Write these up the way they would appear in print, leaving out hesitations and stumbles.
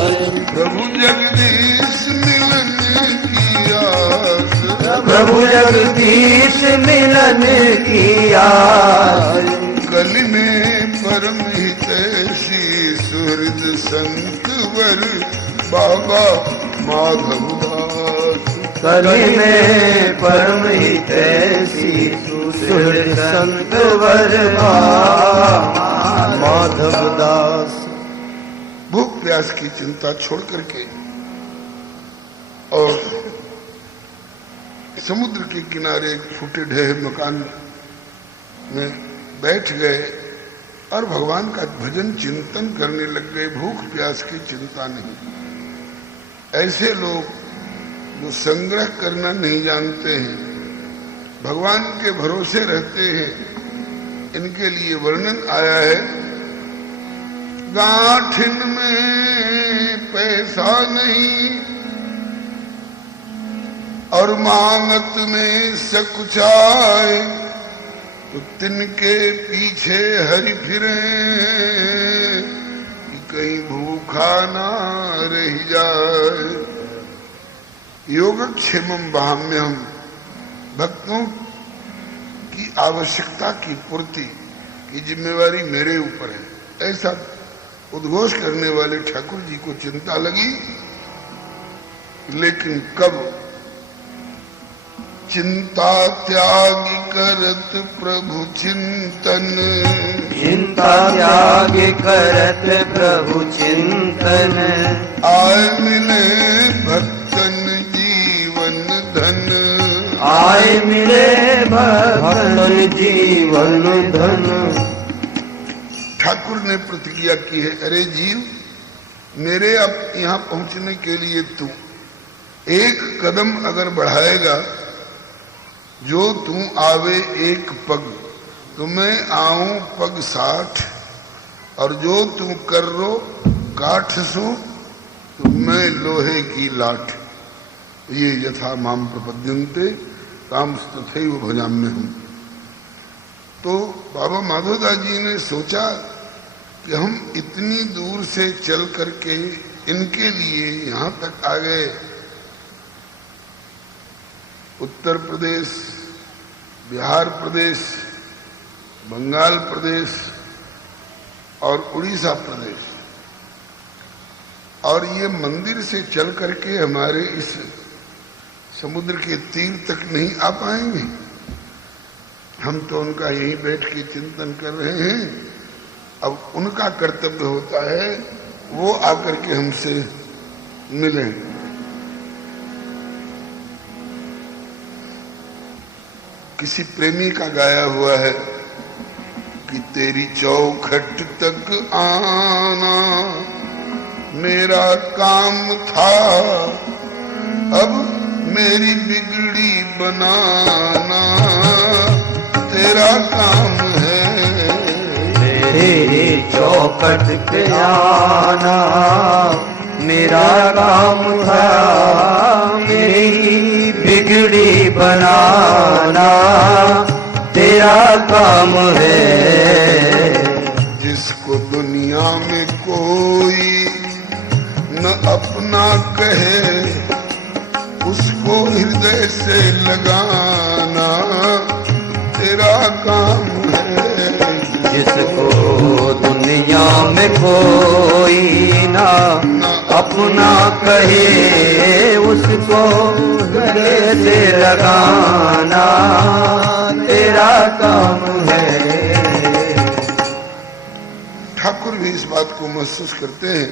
प्रभु जगदीश मिलन की आस, प्रभु जगदीश मिलन की आस। कलि में परम हितैषी सुहृद संत वर बाबा माधव दास। कलि में परम हितैषी सुहृद संत वर बाबा माधव दास। भूख प्यास की चिंता छोड़ करके और समुद्र के किनारे एक फूटे ढहे मकान में बैठ गए और भगवान का भजन चिंतन करने लग गए। भूख प्यास की चिंता नहीं। ऐसे लोग जो संग्रह करना नहीं जानते हैं, भगवान के भरोसे रहते हैं, इनके लिए वर्णन आया है। गांठिन में पैसा नहीं और मांगत में सकुचाए, तो तिनके पीछे हरि फिरे कि कहीं भूखा ना रह जाए। योगक्षेमम बाह्म्यहम, भक्तों की आवश्यकता की पूर्ति की जिम्मेवारी मेरे ऊपर है, ऐसा उद्घोष करने वाले ठाकुर जी को चिंता लगी। लेकिन कब चिंता त्याग करत प्रभु चिंतन, चिंता त्याग करत प्रभु चिंतन, आय मिले भक्तन जीवन धन, आय मिले भक्तन जीवन धन। ठाकुर ने प्रतिज्ञा की है, अरे जीव, मेरे अब यहाँ पहुंचने के लिए तू एक कदम अगर बढ़ाएगा, जो तू आवे एक पग, तो मैं आऊं पग 60, और जो तू कर रो काठ सो, तो मैं लोहे की लाठ। ये यथा माम प्रपद्यन्ते ताम तथैव भजाम्यहम्। तो बाबा माधवदास जी ने सोचा कि हम इतनी दूर से चल करके इनके लिए यहाँ तक आ गए। उत्तर प्रदेश, बिहार प्रदेश, बंगाल प्रदेश और उड़ीसा प्रदेश, और ये मंदिर से चल करके हमारे इस समुद्र के तीर तक नहीं आ पाएंगे। हम तो उनका यहीं बैठ के चिंतन कर रहे हैं। अब उनका कर्तव्य होता है वो आकर के हमसे मिलें। किसी प्रेमी का गाया हुआ है कि तेरी चौखट तक आना मेरा काम था, अब मेरी बिगड़ी बनाना तेरा काम है। तेरी चौखट पे आना मेरा काम था, मेरी बिगड़ी बनाना तेरा काम है। जिसको दुनिया में कोई न अपना कहे, उसको हृदय से लगाना तेरा काम है। जिसको दुनिया में कोई ना अपना कहे, उसको गले से लगाना तेरा काम है। ठाकुर भी इस बात को महसूस करते हैं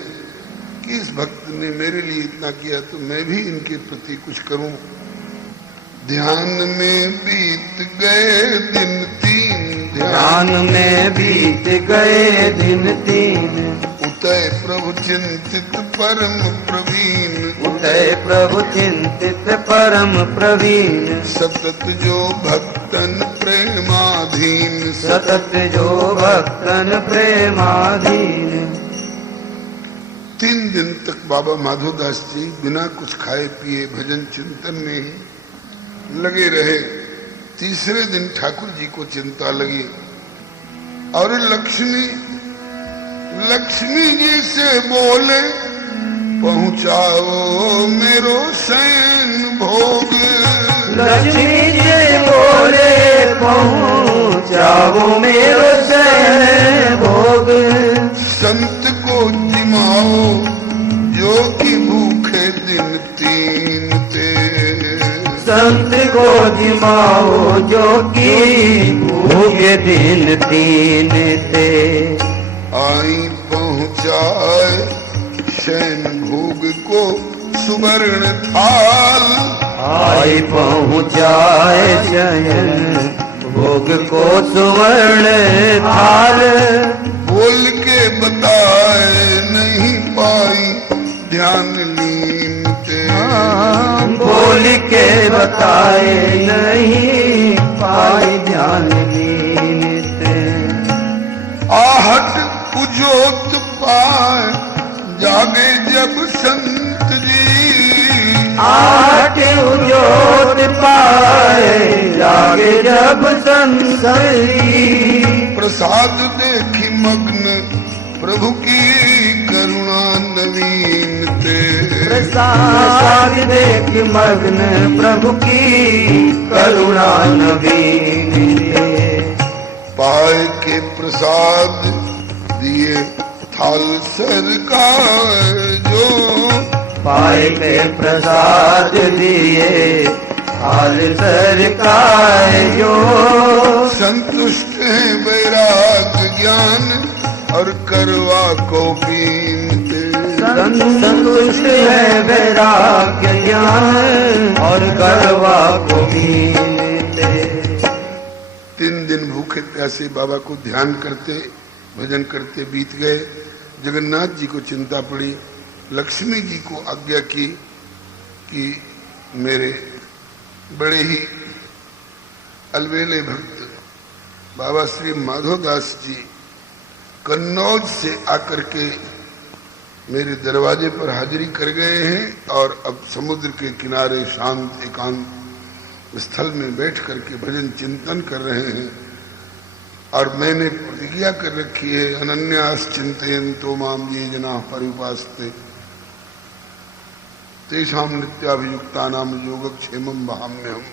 कि इस भक्त ने मेरे लिए इतना किया, तो मैं भी इनके प्रति कुछ करूं। ध्यान में बीत गए दिन 3, ध्यान में बीत गए दिन 3, उतय प्रभु चिंतित परम प्रवीण, उतय प्रभु चिंतित परम प्रवीण। सतत जो भक्तन प्रेमाधीन, सतत जो भक्तन प्रेमाधीन। 3 दिन तक बाबा माधवदास जी बिना कुछ खाए पिए भजन चिंतन में ही लगे रहे। तीसरे दिन ठाकुर जी को चिंता लगी और लक्ष्मी जी से बोले, पहुँचाओ मेरो शयन भोग। लक्ष्मी जी बोले पहुँचाओ मेरो शयन भोग। संत को जिमाओ जो कि भूखे दिन तीन ते। संत को जिमाओ जो कि भूखे दिन तीन ते। आई पहुँचाए शयन भोग को सुवर्ण थाल। आई पहुँचाए शयन भोग को सुवर्ण थाल। बोल के बताए नहीं पाई ध्यान लीन ते। बोल के बताए नहीं पाई ध्यान लीन ते। आहट पुजोत पाए जागे जब संत जी। आठ उजोत पाए जागे जब संत जी। प्रसाद देखी मग्न प्रभु की करुणा नवीन ते। प्रसाद देख मग्न प्रभु की करुणा नवीन ते। पाए के प्रसाद दिए थाल सरकार जो। पाए के प्रसाद दिए थाल सरकार जो। संतुष्ट है वैराग ज्ञान और करवा को बीनते। संतुष्ट है वैराग्य ज्ञान और करवा को बीनते। 3 दिन भूखे प्यासे बाबा को ध्यान करते भजन करते बीत गए। जगन्नाथ जी को चिंता पड़ी। लक्ष्मी जी को आज्ञा की कि मेरे बड़े ही अलवेले भक्त बाबा श्री माधोदास जी कन्नौज से आकर के मेरे दरवाजे पर हाजिरी कर गए हैं और अब समुद्र के किनारे शांत एकांत स्थल में बैठ करके भजन चिंतन कर रहे हैं। और मैंने प्रतिज्ञा कर रखी है अनन्यास चिंतयन्तो माम ये जना परिपास्ते तेषां नित्याभियुक्तानां योगक्षेमं वहाम्यहम्।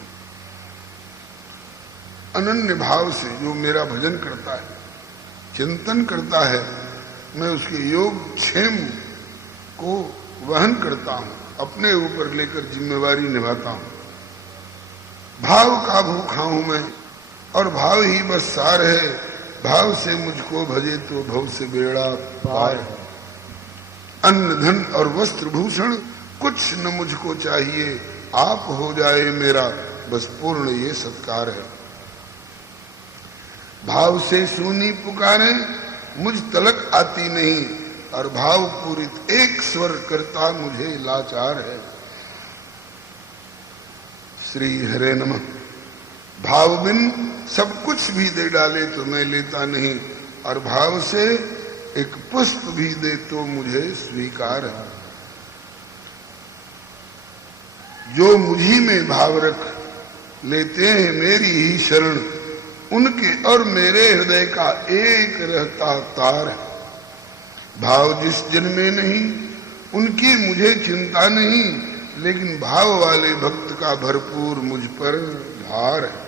अनन्य भाव से जो मेरा भजन करता है चिंतन करता है मैं उसके योग क्षेम को वहन करता हूं, अपने ऊपर लेकर जिम्मेवारी निभाता हूं। भाव का भूखा हूं मैं और भाव ही बस सार है। भाव से मुझको भजे तो भव से बेड़ा पार है। अन्न धन और वस्त्र भूषण कुछ न मुझको चाहिए, आप हो जाए मेरा बस पूर्ण ये सत्कार है। भाव से सुनी पुकारे मुझ तलक आती नहीं और भाव पूरित एक स्वर करता मुझे लाचार है। श्री हरे नमः। भाव बिन सब कुछ भी दे डाले तो मैं लेता नहीं और भाव से एक पुष्प भी दे तो मुझे स्वीकार है। जो मुझी में भाव रख लेते हैं मेरी ही शरण, उनके और मेरे हृदय का एक रहता तार है। भाव जिस जन में नहीं उनकी मुझे चिंता नहीं, लेकिन भाव वाले भक्त का भरपूर मुझ पर भार है।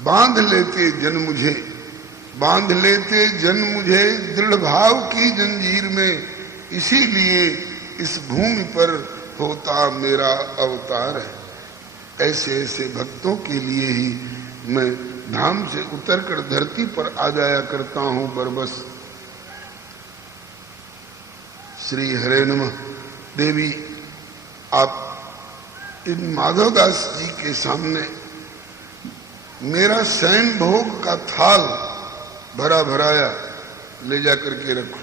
बांध लेते जन मुझे दृढ़ भाव की जंजीर में, इसीलिए इस भूमि पर होता मेरा अवतार है। ऐसे ऐसे भक्तों के लिए ही मैं धाम से उतरकर धरती पर आ जाया करता हूं बरबस। श्री हरे नमः। देवी आप इन माधवदास जी के सामने मेरा शयन भोग का थाल भरा भराया ले जाकर के रखो।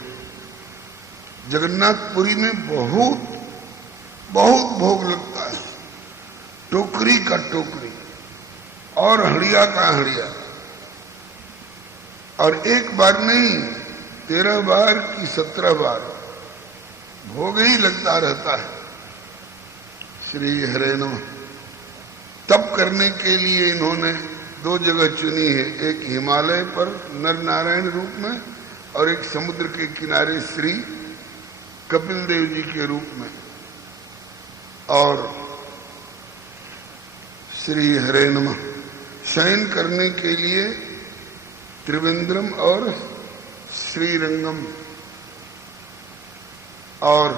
जगन्नाथपुरी में बहुत भोग लगता है, टोकरी का टोकरी और हड़िया का हड़िया, और एक बार नहीं 13 बार की 17 बार भोग ही लगता रहता है। श्री हरे नमः। तप करने के लिए इन्होंने 2 जगह चुनी है, एक हिमालय पर नर नारायण रूप में और एक समुद्र के किनारे श्री कपिल देव जी के रूप में, और श्री हरे नमः शयन करने के लिए त्रिवेंद्रम और श्रीरंगम, और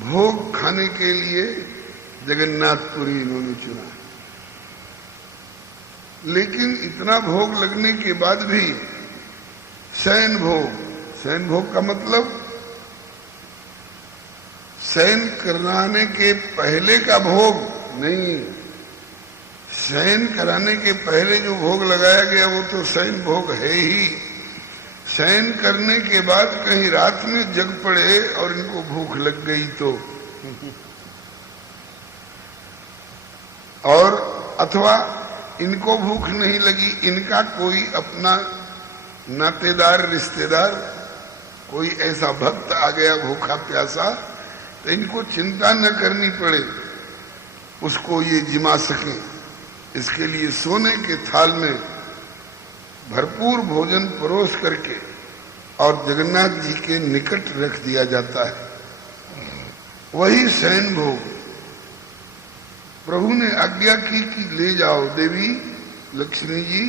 भोग खाने के लिए जगन्नाथपुरी इन्होंने चुना। लेकिन इतना भोग लगने के बाद भी शयन भोग का मतलब शयन कराने के पहले का भोग नहीं, शयन कराने के पहले जो भोग लगाया गया वो तो शयन भोग है ही। शयन करने के बाद कहीं रात में जग पड़े और इनको भूख लग गई तो, और अथवा इनको भूख नहीं लगी, इनका कोई अपना नातेदार रिश्तेदार कोई ऐसा भक्त आ गया भूखा प्यासा, तो इनको चिंता न करनी पड़े, उसको ये जिमा सकें, इसके लिए सोने के थाल में भरपूर भोजन परोस करके और जगन्नाथ जी के निकट रख दिया जाता है। वही शयन भोग प्रभु ने आज्ञा की कि ले जाओ देवी लक्ष्मी जी,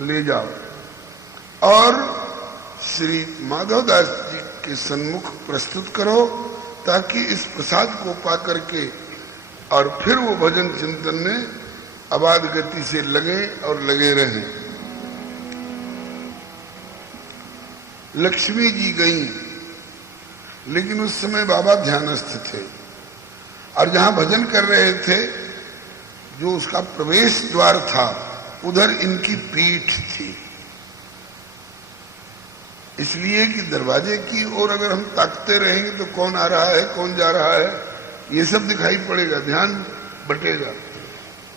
ले जाओ, और श्री माधवदास जी के सन्मुख प्रस्तुत करो, ताकि इस प्रसाद को पा करके और फिर वो भजन चिंतन में अबाध गति से लगे और लगे रहें। लक्ष्मी जी गईं, लेकिन उस समय बाबा ध्यानस्थ थे, और जहां भजन कर रहे थे जो उसका प्रवेश द्वार था उधर इनकी पीठ थी, इसलिए कि दरवाजे की ओर अगर हम ताकते रहेंगे तो कौन आ रहा है कौन जा रहा है ये सब दिखाई पड़ेगा, ध्यान बटेगा।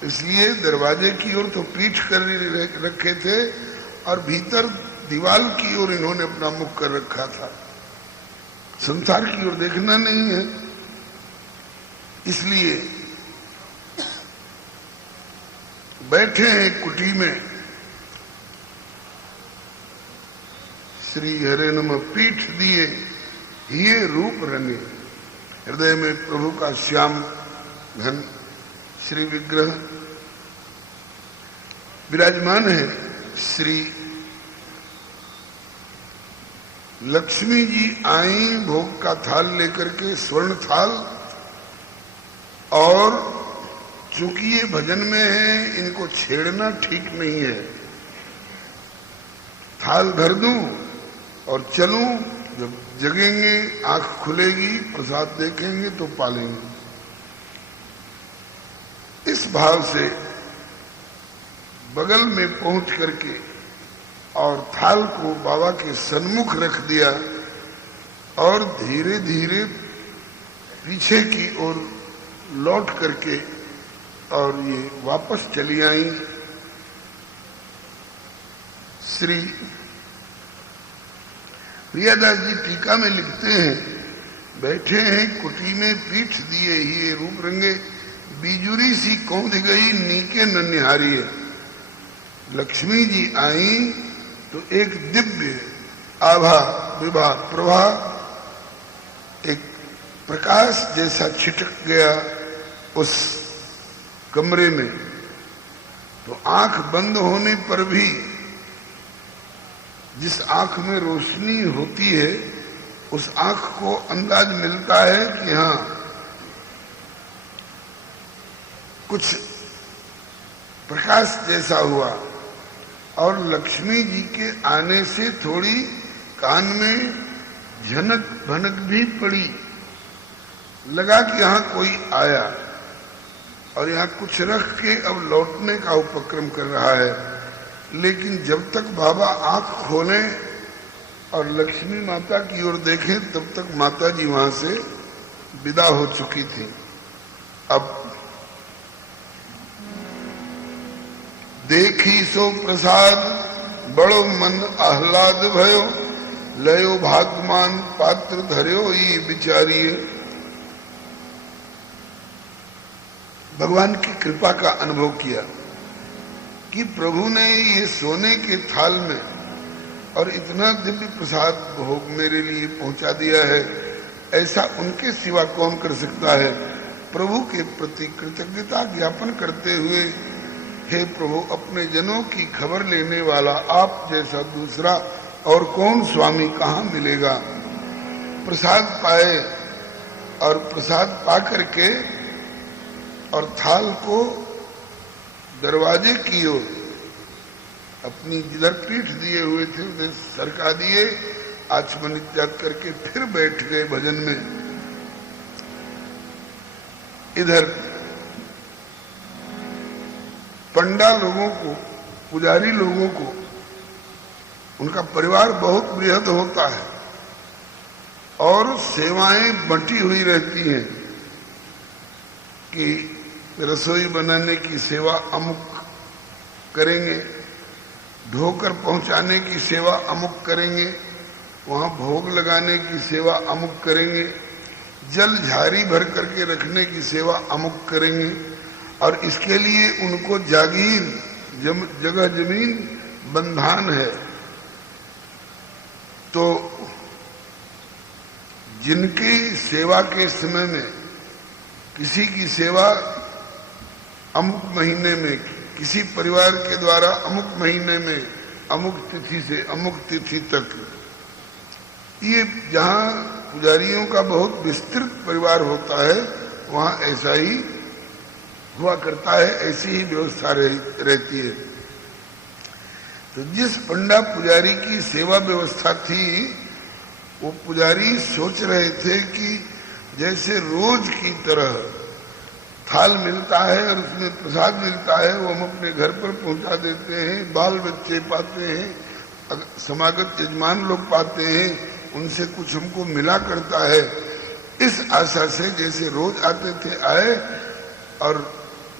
इसलिए दरवाजे की ओर तो पीठ कर रखे थे और भीतर दीवार की ओर इन्होंने अपना मुख कर रखा था, संसार की ओर देखना नहीं है। इसलिए बैठे हैं कुटी में, श्री हरे नमः पीठ दिए ये रूप रंगे, हृदय में प्रभु का श्याम घन श्री विग्रह विराजमान है। श्री लक्ष्मी जी आई भोग का थाल लेकर के, स्वर्ण थाल, और चूंकि ये भजन में है इनको छेड़ना ठीक नहीं है, थाल धर दूं और चलूं, जब जगेंगे आंख खुलेगी प्रसाद देखेंगे तो पालेंगे। इस भाव से बगल में पहुंच करके और थाल को बाबा के सन्मुख रख दिया और धीरे धीरे पीछे की ओर लौट करके और ये वापस चली आई। श्री प्रियादास जी टीका में लिखते हैं, बैठे हैं कुटी में पीठ दिए ये रूप रंगे, बीजुरी सी कौंध गई नीके न निहारिये। लक्ष्मी जी आई तो एक दिव्य आभा विभा प्रभा, एक प्रकाश जैसा छिटक गया उस कमरे में, तो आंख बंद होने पर भी जिस आंख में रोशनी होती है उस आंख को अंदाज मिलता है कि हाँ कुछ प्रकाश जैसा हुआ। और लक्ष्मी जी के आने से थोड़ी कान में झनक भनक भी पड़ी, लगा कि यहाँ कोई आया और यहाँ कुछ रख के अब लौटने का उपक्रम कर रहा है। लेकिन जब तक बाबा आंख खोलें और लक्ष्मी माता की ओर देखें तब तक माता जी वहां से विदा हो चुकी थी। अब देखी सो प्रसाद बड़ो मन आह्लाद भयो, लयो भागमान पात्र धर्यो ये बिचारिये। भगवान की कृपा का अनुभव किया कि प्रभु ने ये सोने के थाल में और इतना दिव्य प्रसाद भोग मेरे लिए पहुंचा दिया है, ऐसा उनके सिवा कौन कर सकता है। प्रभु के प्रति कृतज्ञता ज्ञापन करते हुए, हे प्रभु, अपने जनों की खबर लेने वाला आप जैसा दूसरा और कौन स्वामी कहाँ मिलेगा। प्रसाद पाए और प्रसाद पा करके और थाल को दरवाजे की ओर अपनी जिधर पीठ दिए हुए थे उधर सरका दिए, आचमन इत्यादि करके फिर बैठ गए भजन में। इधर पंडा लोगों को, पुजारी लोगों को, उनका परिवार बहुत बृहद होता है और सेवाएं बंटी हुई रहती हैं कि रसोई बनाने की सेवा अमुक करेंगे, ढोकर पहुंचाने की सेवा अमुक करेंगे, वहां भोग लगाने की सेवा अमुक करेंगे, जल झारी भर करके रखने की सेवा अमुक करेंगे। और इसके लिए उनको जागीर, जगह जमीन बंधान है। तो जिनकी सेवा के समय में किसी की सेवा अमुक महीने में, किसी परिवार के द्वारा अमुक महीने में अमुक तिथि से अमुक तिथि तक, ये जहाँ पुजारियों का बहुत विस्तृत परिवार होता है वहाँ ऐसा ही हुआ करता है, ऐसी ही व्यवस्था रहती है। तो जिस पंडा पुजारी की सेवा व्यवस्था थी, वो पुजारी सोच रहे थे कि जैसे रोज की तरह थाल मिलता है और उसमें प्रसाद मिलता है, वो हम अपने घर पर पहुंचा देते हैं, बाल बच्चे पाते हैं, समागत यजमान लोग पाते हैं, उनसे कुछ हमको मिला करता है। इस आशा से जैसे रोज आते थे आए, और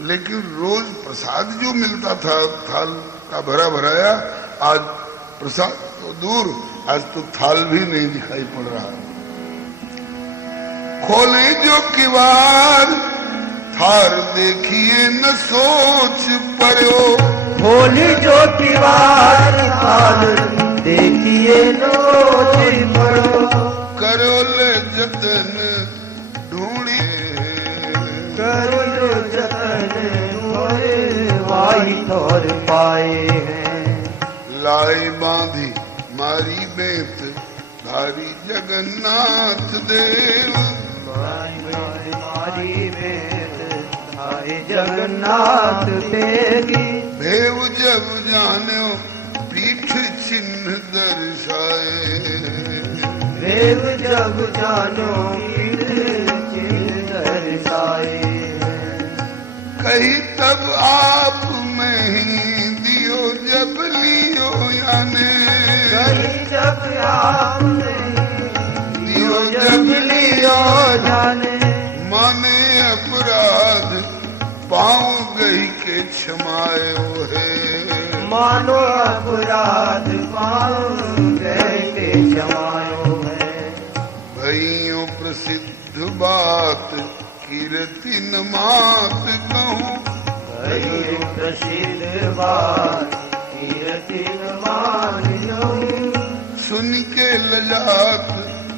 लेकिन रोज प्रसाद जो मिलता था थाल का भरा भराया, आज प्रसाद तो दूर, आज तो थाल भी नहीं दिखाई पड़ रहा। खोले जो किवाड़ थार देखिए न सोच पड़ो, खोली जो किवाड़ थार देखिए न सोच पड़ो, करो ले जतन ढूंढिए, करो जो जतन ढूंढे वाही तोर पाए हैं। लाई बांधी मारी बेत धारी जगन्नाथ देव, मारी बेत धारी जगन्नाथ देवी, भेव जब जानो पीठ चिन्ह दर्शाए, भेव जब जानो पीठ चिन्ह दर्शाए। कही तब आप में ही दियो जब लियो याने, कहीं जब आप दियो जब लियो जाने, माने अपराध पाँव गई के क्षमाए है, मानो अपराध पाँव गए के क्षमायो है। भइयों प्रसिद्ध बात कीर्ति न मात कहूँ, भई प्रसिद्ध बात कीर्ति न मानियो, सुन के लजात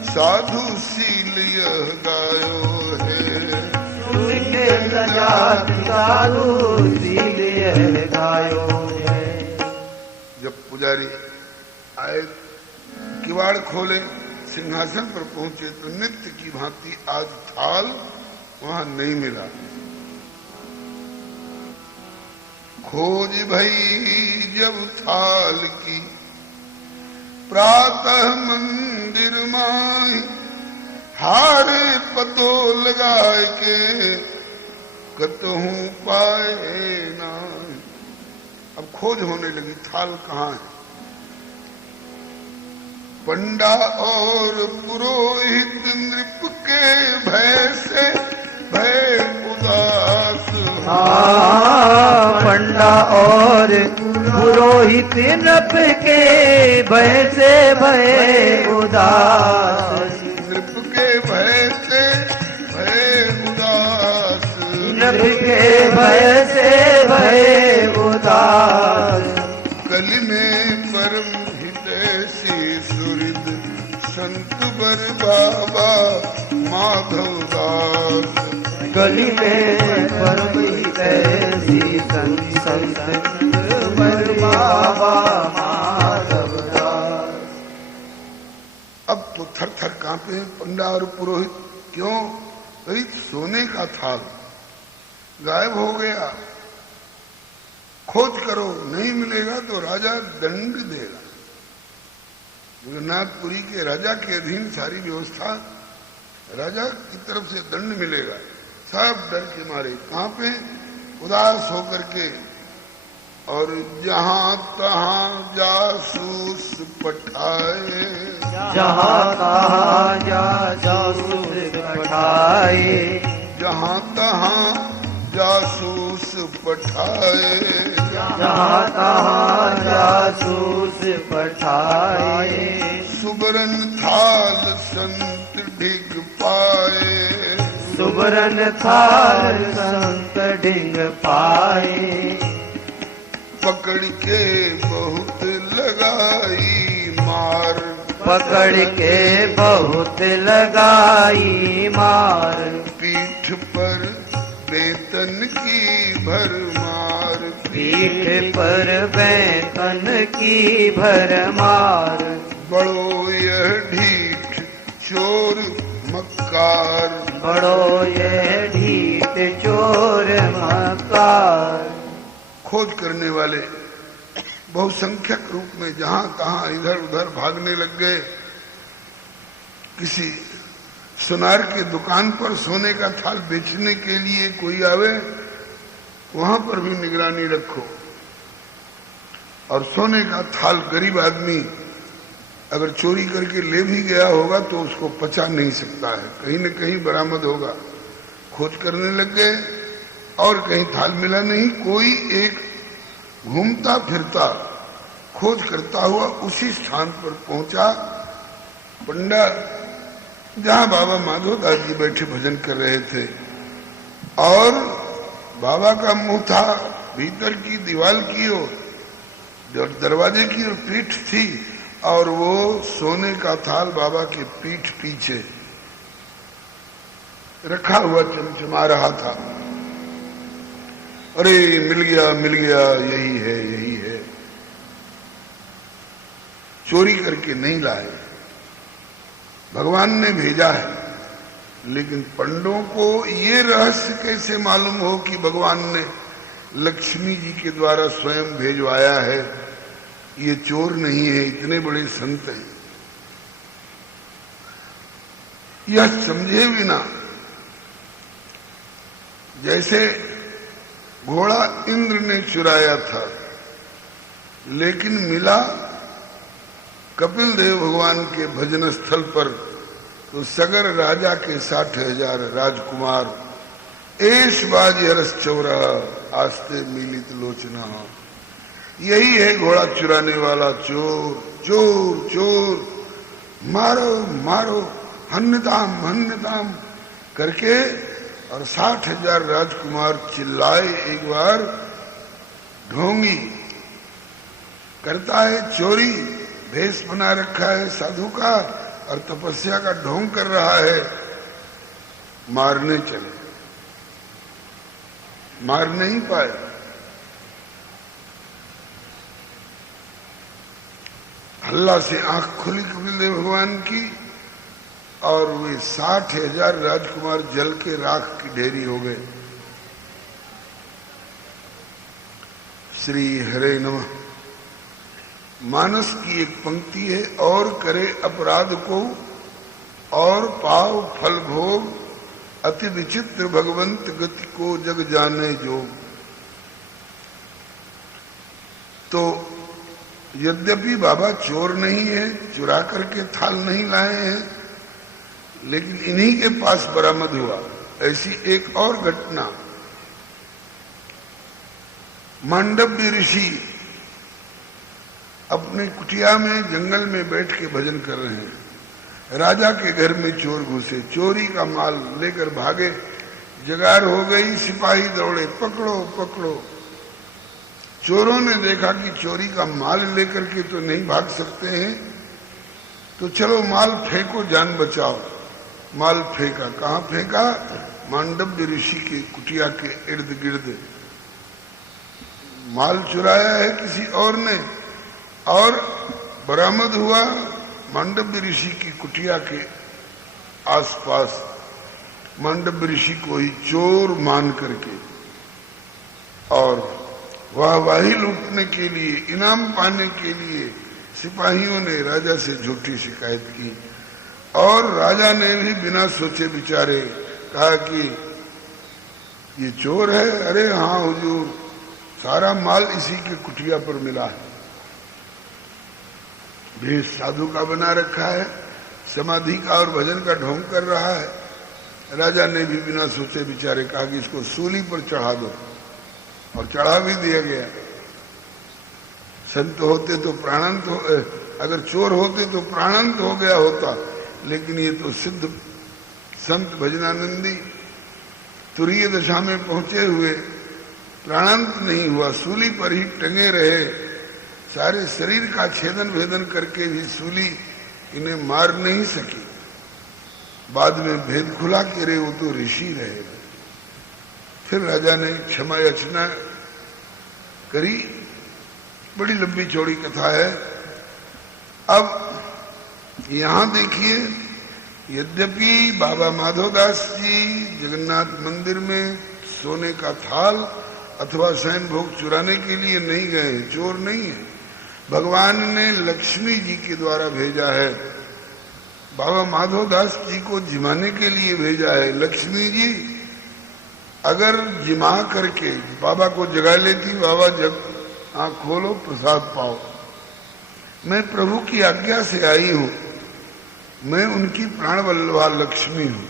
साधु सील यह गायो है, सुन के लजात साधु सील यह गायो है। जब पुजारी आए, किवाड़ खोले, सिंहासन पर पहुंचे तो नित्य की भांति आज थाल वहां नहीं मिला। खोज भई जब थाल की प्रातः मंदिर माई, हारे पतो लगाए के कतहूं पाए ना। अब खोज होने लगी, थाल कहाँ है। पंडा और पुरोहित नृप के भय से भय उदास, पंडा और पुरोहित नृप के भय से भय उदास, नृप के भय से भय उदास, नृप के भय से भय उदास। कलि में परम हितैषी संत बर बाबा माधव दास। गली में परमई ऐसी संत बर बाबा माधव दास। अब तो थर थर कांपे पंडा और पुरोहित। क्यों? भाई सोने का थाल गायब हो गया, खोज करो, नहीं मिलेगा तो राजा दंड देगा। जगन्नाथपुरी के राजा के अधीन सारी व्यवस्था, राजा की तरफ से दंड मिलेगा। सब डर के मारे कहां पे उदास होकर के, और जहां तहां जासूस पठाए, जहां तहां जासूस पठाए, जहां तहां जासूस पठाए, जहां तहां जासूस पठाए। सुबरन थाल संत ढिग पाए, सुबरन थाल संत ढिग पाए। पकड़ के बहुत लगाई मार, पकड़ के बहुत लगाई मार। पीठ पर वेतन की भरमार, पीठ पर वेतन की भरमार। बड़ो यह ढीठ चोर मक्कार, बड़ो ये ढीठ चोर मक्कार। खोज करने वाले बहुसंख्यक रूप में जहां तहां इधर उधर भागने लग गए। किसी सुनार की दुकान पर सोने का थाल बेचने के लिए कोई आवे, वहां पर भी निगरानी रखो। और सोने का थाल गरीब आदमी अगर चोरी करके ले भी गया होगा तो उसको पचा नहीं सकता है, कहीं न कहीं बरामद होगा। खोज करने लग गए और कहीं थाल मिला नहीं। कोई एक घूमता फिरता खोज करता हुआ उसी स्थान पर पहुंचा, पंडा जहां बाबा माधवदास जी बैठे भजन कर रहे थे, और बाबा का मुंह था भीतर की दीवार की ओर, दरवाजे की ओर पीठ थी, और वो सोने का थाल बाबा के पीठ पीछे रखा हुआ चमचमा रहा था। अरे मिल गया, यही है, यही है। चोरी करके नहीं लाए, भगवान ने भेजा है। लेकिन पंडों को ये रहस्य कैसे मालूम हो कि भगवान ने लक्ष्मी जी के द्वारा स्वयं भेजवाया है? ये चोर नहीं है, इतने बड़े संत हैं। यह समझे बिना जैसे घोड़ा इंद्र ने चुराया था, लेकिन मिला कपिल देव भगवान के भजन स्थल पर, तो सगर राजा के 60,000 राजकुमार एश बाज हरस चौरा आस्ते मिलित लोचना। यही है घोड़ा चुराने वाला चोर। चोर चोर, मारो मारो, हन्नताम करके, और 60,000 राजकुमार चिल्लाए एक बार। ढोंगी करता है चोरी, भेष बना रखा है साधु का, और तपस्या का ढोंग कर रहा है। मारने चले, मार नहीं पाए। हल्ला से आंख खुली कपिल देव भगवान की, और वे 60,000 राजकुमार जल के राख की ढेरी हो गए। श्री हरे नमः। मानस की एक पंक्ति है, और करे अपराध को और पाव फल भोग, अति विचित्र भगवंत गति को जग जाने जोग। तो यद्यपि बाबा चोर नहीं है, चुरा करके थाल नहीं लाए हैं, लेकिन इन्हीं के पास बरामद हुआ। ऐसी एक और घटना, मांडव्य ऋषि अपने कुटिया में जंगल में बैठ के भजन कर रहे हैं। राजा के घर में चोर घुसे, चोरी का माल लेकर भागे। जगार हो गई, सिपाही दौड़े, पकड़ो पकड़ो। चोरों ने देखा कि चोरी का माल लेकर के तो नहीं भाग सकते हैं, तो चलो माल फेंको, जान बचाओ। माल फेंका, कहां फेंका? मांडव्य ऋषि के कुटिया के इर्द गिर्द। माल चुराया है किसी और ने और बरामद हुआ मांडव्य ऋषि की कुटिया के आसपास। मांडव्य ऋषि को ही चोर मान करके और वाहवाही लूटने के लिए, इनाम पाने के लिए सिपाहियों ने राजा से झूठी शिकायत की और राजा ने भी बिना सोचे विचारे कहा कि ये चोर है। अरे हाँ हुजूर, सारा माल इसी के कुटिया पर मिला है। भेष साधु का बना रखा है, समाधि का और भजन का ढोंग कर रहा है। राजा ने भी बिना सोचे विचारे कहा कि इसको सूली पर चढ़ा दो और चढ़ा भी दिया गया। संत होते तो प्राणांत हो, अगर चोर होते तो प्राणांत हो गया होता, लेकिन ये तो सिद्ध संत भजनानंदी तुरीय दशा में पहुंचे हुए प्राणांत नहीं हुआ, सूली पर ही टंगे रहे। सारे शरीर का छेदन भेदन करके भी सूली इन्हें मार नहीं सकी। बाद में भेद खुला कि रे वो तो ऋषि रहे। फिर राजा ने क्षमा याचना करी। बड़ी लंबी चौड़ी कथा है। अब यहां देखिए, यद्यपि बाबा माधवदास जी जगन्नाथ मंदिर में सोने का थाल अथवा स्वयं भोग चुराने के लिए नहीं गए, चोर नहीं है, भगवान ने लक्ष्मी जी के द्वारा भेजा है। बाबा माधवदास जी को जिमाने के लिए भेजा है। लक्ष्मी जी अगर जिमा करके बाबा को जगा लेती, बाबा जब आंख खोलो प्रसाद पाओ, मैं प्रभु की आज्ञा से आई हूं, मैं उनकी प्राणवल्लभा लक्ष्मी हूं,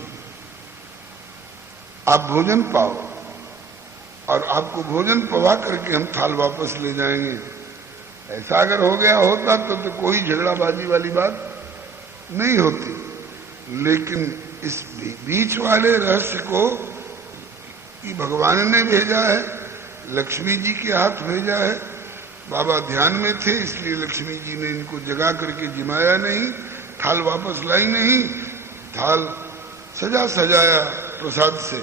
आप भोजन पाओ और आपको भोजन पवा करके हम थाल वापस ले जाएंगे। ऐसा अगर हो गया होता तो कोई झगड़ाबाजी वाली बात नहीं होती। लेकिन इस बीच वाले रहस्य को कि भगवान ने भेजा है, लक्ष्मी जी के हाथ भेजा है। बाबा ध्यान में थे, इसलिए लक्ष्मी जी ने इनको जगा करके जिमाया नहीं, थाल वापस लाई नहीं, थाल सजा सजाया प्रसाद से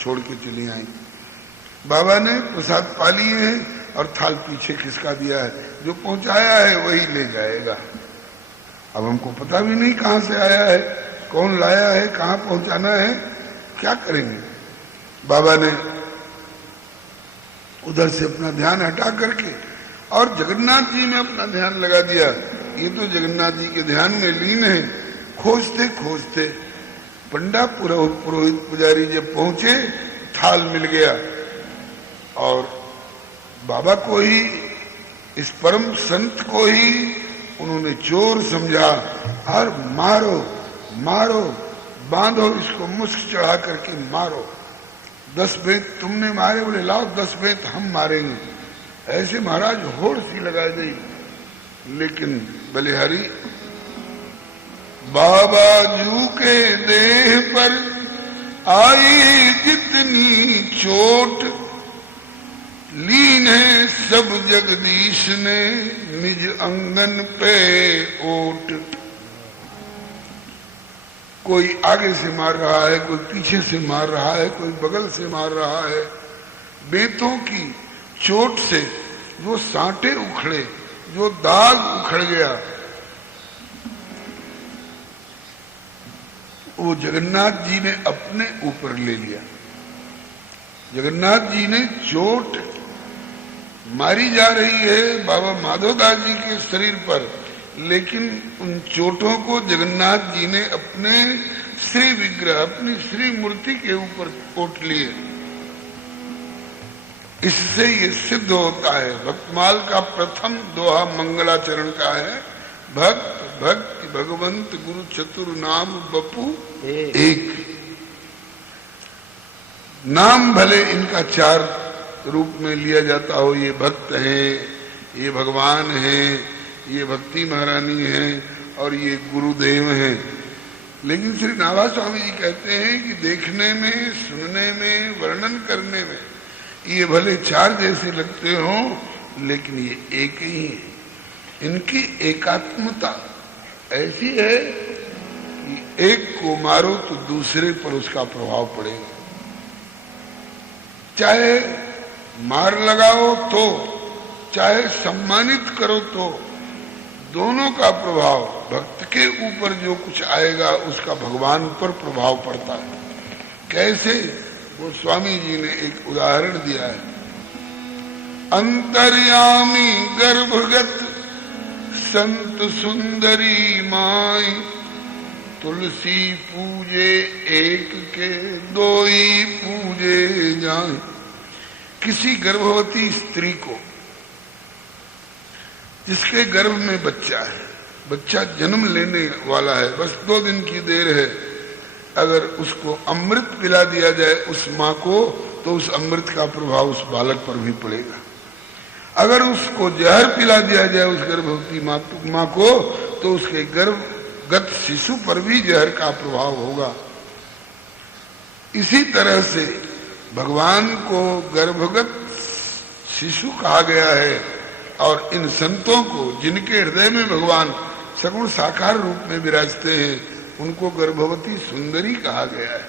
छोड़ के चली आई। बाबा ने प्रसाद पा लिए हैं और थाल पीछे खिसका दिया है, जो पहुंचाया है वही ले जाएगा। अब हमको पता भी नहीं कहां से आया है, कौन लाया है, कहां पहुंचाना है, क्या करेंगे। बाबा ने उधर से अपना ध्यान हटा करके और जगन्नाथ जी में अपना ध्यान लगा दिया। ये तो जगन्नाथ जी के ध्यान में लीन है। खोजते खोजते पंडा पुरोहित पुजारी जब पहुंचे, थाल मिल गया और बाबा को ही, इस परम संत को ही उन्होंने चोर समझा और मारो मारो, बांधो इसको, मुस्क चढ़ा करके मारो। 10 बेंत तुमने मारे, बोले लाओ 10 बेंत हम मारेंगे। ऐसे महाराज होड़ सी लगा दी। लेकिन बलिहारी बाबा जू के देह पर आई जितनी चोट, लीन है सब जगदीश ने निज अंगन पे ओट। कोई आगे से मार रहा है, कोई पीछे से मार रहा है, कोई बगल से मार रहा है। बेतों की चोट से जो सांटे उखड़े, जो दाग उखड़ गया, वो जगन्नाथ जी ने अपने ऊपर ले लिया। जगन्नाथ जी ने चोट मारी जा रही है बाबा माधवदास जी के शरीर पर, लेकिन उन चोटों को जगन्नाथ जी ने अपने श्री विग्रह, अपनी श्री मूर्ति के ऊपर ओट लिए। इससे ये सिद्ध होता है, भक्तमाल का प्रथम दोहा मंगलाचरण का है, भक्त भक्ति भगवंत गुरु चतुर नाम बपू एक। नाम भले इनका 4 रूप में लिया जाता हो, ये भक्त हैं, ये भगवान हैं, ये भक्ति महारानी हैं और ये गुरुदेव हैं, लेकिन श्री नाभा स्वामी जी कहते हैं कि देखने में, सुनने में, वर्णन करने में ये भले 4 जैसे लगते हों, लेकिन ये एक ही है। इनकी एकात्मता ऐसी है कि एक को मारो तो दूसरे पर उसका प्रभाव पड़ेगा, चाहे मार लगाओ तो, चाहे सम्मानित करो तो, दोनों का प्रभाव भक्त के ऊपर जो कुछ आएगा उसका भगवान पर प्रभाव पड़ता है। कैसे? वो स्वामी जी ने एक उदाहरण दिया है। अंतर्यामी गर्भगत संत सुंदरी माई, तुलसी पूजे एक के दोई पूजे जाए। किसी गर्भवती स्त्री को जिसके गर्भ में बच्चा है, बच्चा जन्म लेने वाला है, बस 2 दिन की देर है, अगर उसको अमृत पिला दिया जाए उस माँ को, तो उस अमृत का प्रभाव उस बालक पर भी पड़ेगा। अगर उसको जहर पिला दिया जाए उस गर्भवती माँ को, तो उसके गर्भगत शिशु पर भी जहर का प्रभाव होगा। इसी तरह से भगवान को गर्भगत शिशु कहा गया है, और इन संतों को जिनके हृदय में भगवान सगुण साकार रूप में विराजते हैं, उनको गर्भवती सुंदरी कहा गया है।